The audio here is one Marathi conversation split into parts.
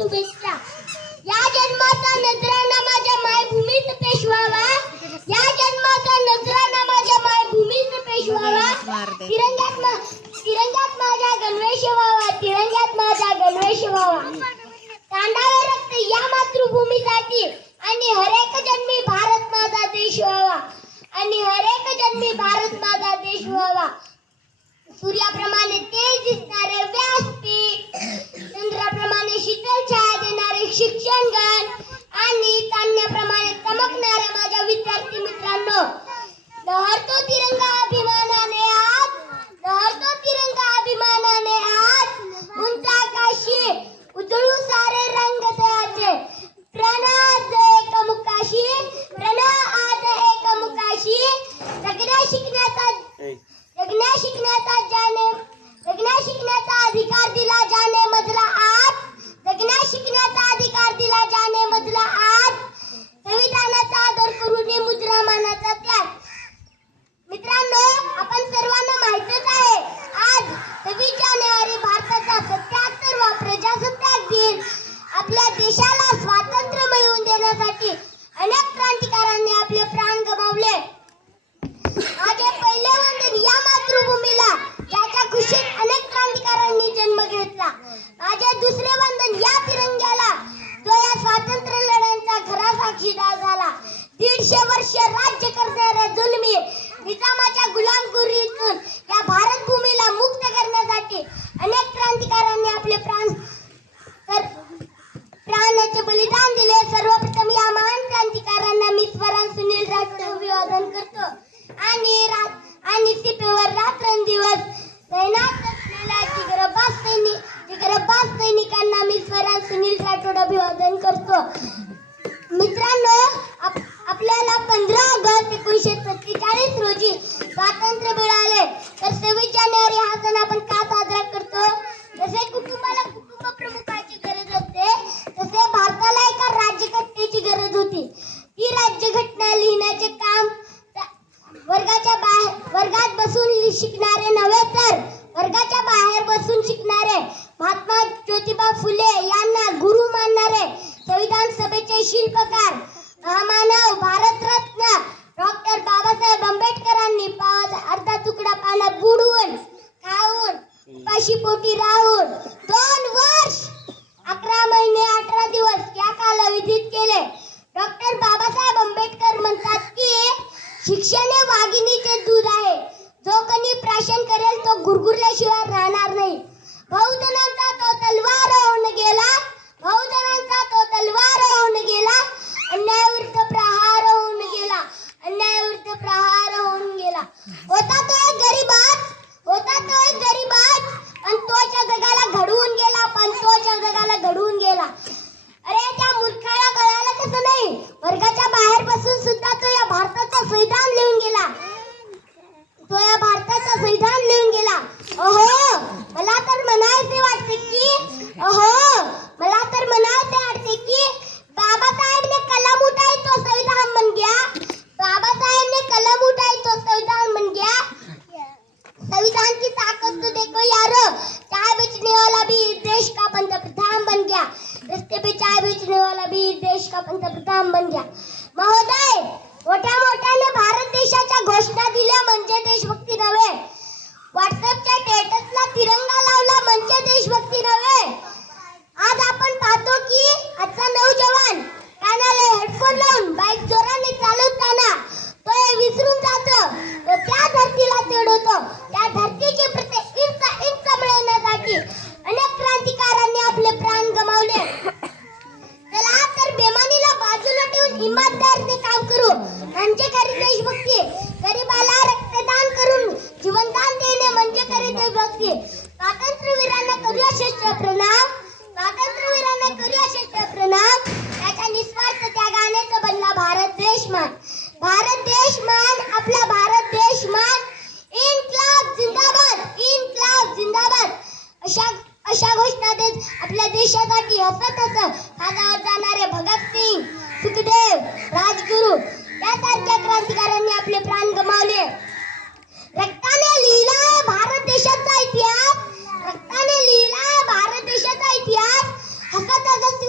शुभेच्छा। या जन्माचा नजराणा माझ्या मायभूमीत पेशवावा, या जन्माचा नजराणा माझ्या मायभूमीत पेशवावा, तिरंग्यात माझ्या गणवेश व्हावा, तिरंग्यात माझ्या गणवेश व्हावा, सांडावे रक्त या मातृभूमीसाठी आणि हरेक जन्मी भारत माझा देश व्हावा, आणि हरेक जन्मी भारत माझा देश व्हावा। सूर्याप्रमाणे तेज दिसणारे व्यासपीठ, चंद्राप्रमाणे शीतल छाया देणारे शिक्षणगण आणि चांदण्याप्रमाणे चमकणाऱ्या माझ्या विद्यार्थी मित्रांनो, लहरतो तिरंगा अभिमानाने आज, लहरतो तिरंगा अभिमानाने आज, उंच आकाशी उजळू सारे रंग त्याचे, प्रण आज एकमुखाशी, प्रण आज एकमुखाशी, जगण्या शिकण्याचा अधिकार दिला जाने मजला आज, जगण्या शिकण्याचा अधिकार दिला जाने मजला आज, संविधानाचा आदर करून मुद्रा मानाचा त्याग। मित्रांनो, आपण सर्वांना माहितच आहे आज 26 जानेवारी भारताचा 77वा प्रजासत्ताक दिन। आपल्या देशाला स्वातंत्र्य मिळवून देण्यासाठी अनेक क्रांतिकारकांनी आपले प्राण गमावले। माझे पहिले वंदन या मातृभूमीला, ज्याच्या कुशीत अनेक क्रांतिकारकांनी जन्म घेतला। माझे दुसरे वंदन या तिरंग्याला, जो या स्वातंत्र्य लढ्यांचा खरा साक्षीदार झाला। 150 वर्ष राज्य करणाऱ्या जुलमी निजामाच्या गुलामगिरीतून या भारत भूमीला मुक्त करण्यासाठी अनेक क्रांतिकारकांनी आपले प्राणाचे बलिदान दिले। सर्वप्रथम या महान क्रांतिकारकांना मी स्वराज सुनील राठोड अभिवादन करतो आणि सीमेवर रात्रंदिवस तैनात असलेल्या जिगरबाज सैनिकांना मी स्वराज सुनील राठोड अभिवादन करतो। मित्रांनो, आपल्याला 15 ऑगस्ट 1947 रोजी स्वातंत्र्य मिळाले, तर 26 जानेवारी हा सण आपण का साजरा करतो? जसे कुटुंबाला कुटुंब प्रमुखाची गरज असते, तसे भारताला एका राज्यघटनेची गरज होती। ही राज्यघटना लिहिण्याचे काम वर्गात बसून शिकणारे नव्हे, तर वर्गाच्या बाहेर बसून शिकणारे महात्मा ज्योतिबा फुले यांना गुरु मानणारे संविधान सभेचे शिल्पकार महामानव भारतरत्न डॉक्टर बाबासाहेब आंबेडकरांनी अर्धा तुकडा पाण्यात बुडवून खाऊन उपाशी पोटी राहून 2 वर्ष 11 महिने 18 दिवस या कालावधीत केले। डॉक्टर बाबासाहेब आंबेडकर म्हणतात की शिक्षण हे वाघिणीचे दूध आहे, जो कोणी प्राशन करेल तो गुरगुरल्याशिवाय राहणार नाही। बहुजनांचा तो तलवार होऊन गेला, बहुजनांचा तो तलवार होऊन गेला, अन्यायाविरुद्ध प्रहार होऊन गेला, अन्यायाविरुद्ध प्रहार होऊन गेला। होता तो एक गरीबाच, होता तो एक गरीबाच, पण तोच्या जगाला घडवून गेला, पण तोच्या जगाला घडवून गेला। अरे त्या मूर्खाला कळालं कसं नाही? वर्गाच्या बाहेर बसून सुद्धा तो या भारताचा संविधान लिहून गेला, तो या भारताचा संविधान लिहून गेला। अहो, मला तर म्हणायचे वाटते की बाबासाहेब ने कलम उठाई तो संविधान बन गया, बाबासाहेब ने कलम उठाई तो संविधान बन गया। संविधान की ताकत तो देखो यारो, चाय बेचने वाला भी देश का पंतप्रधान बन गया, रस्ते पे चाय बेचने वाला भी देश का पंतप्रधान बन गया। महोदय, मोठ्याने भारत देशाच्या घोषणा दिल्या म्हणजे देशभक्ती नव्हे, व्हॉट्सअपच्या स्टेटसला तिरंगा लावला म्हणजे देशभक्ती नव्हे। आज आपण पाहतो की आजचा नौजवान कानाला हेडफोन लावून बाईक जोराने चालवताना तो हे विसरून जातो, तो त्या धरतीला चिडवतो। त्या धरतीची प्रत्येक इंच मिळवण्यासाठी अनेक क्रांतिकारकांनी आपले प्राण गमावले। चला तर बेमानीला बाजूला ठेवून इमानदारीने काम करू, म्हणजे खरी देशभक्ती। गरीबाला रक्तदान करून जीवनदान देणे म्हणजे खरी देशभक्ती। स्वातंत्र्यवीरांना करूया श्रेष्ठ प्रणाम, स्वातंत्र्यवीरांना करूया श्रेष्ठ प्रणाम। त्याच्या निस्वार्थ त्यागानेच बनला भारत देश मान, भारत देश मान, आपला भारत देश मान। इन्क्लाब जिंदाबाद, इन्क्लाब जिंदाबाद अशा घोषणा देत आपल्या देशासाठी हसत खानावर जाणारे भगतसिंग, सुखदेव, राजगुरू यासारख्या क्रांतिकारकांनी आपले प्राण गमावले। रक्ताने लिहिला आहे भारत देशाचा इतिहास, रक्ताने लिहिला आहे भारत देशाचा इतिहास। हसत हसत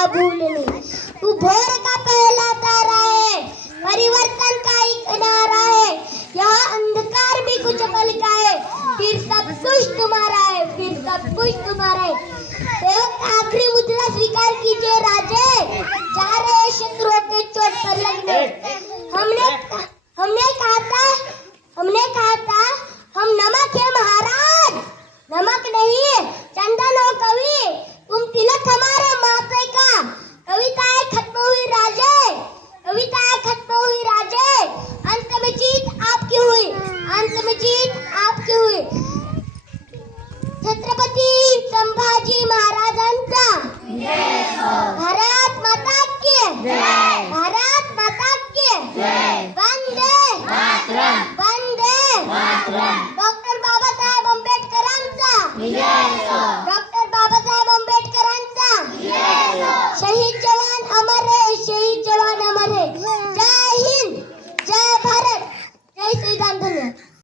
का भूलने, तू भोर का पहला तारा है, परिवर्तन का ही किनारा है, यह अंधकार भी कुछ पल का है, फिर सब कुछ तुम्हारा है, फिर सब कुछ तुम्हारा है। देव आखिरी मुद्रा स्वीकार कीजिए राजे, जा रहे शत्रुओं के चोट पर लगने। हमने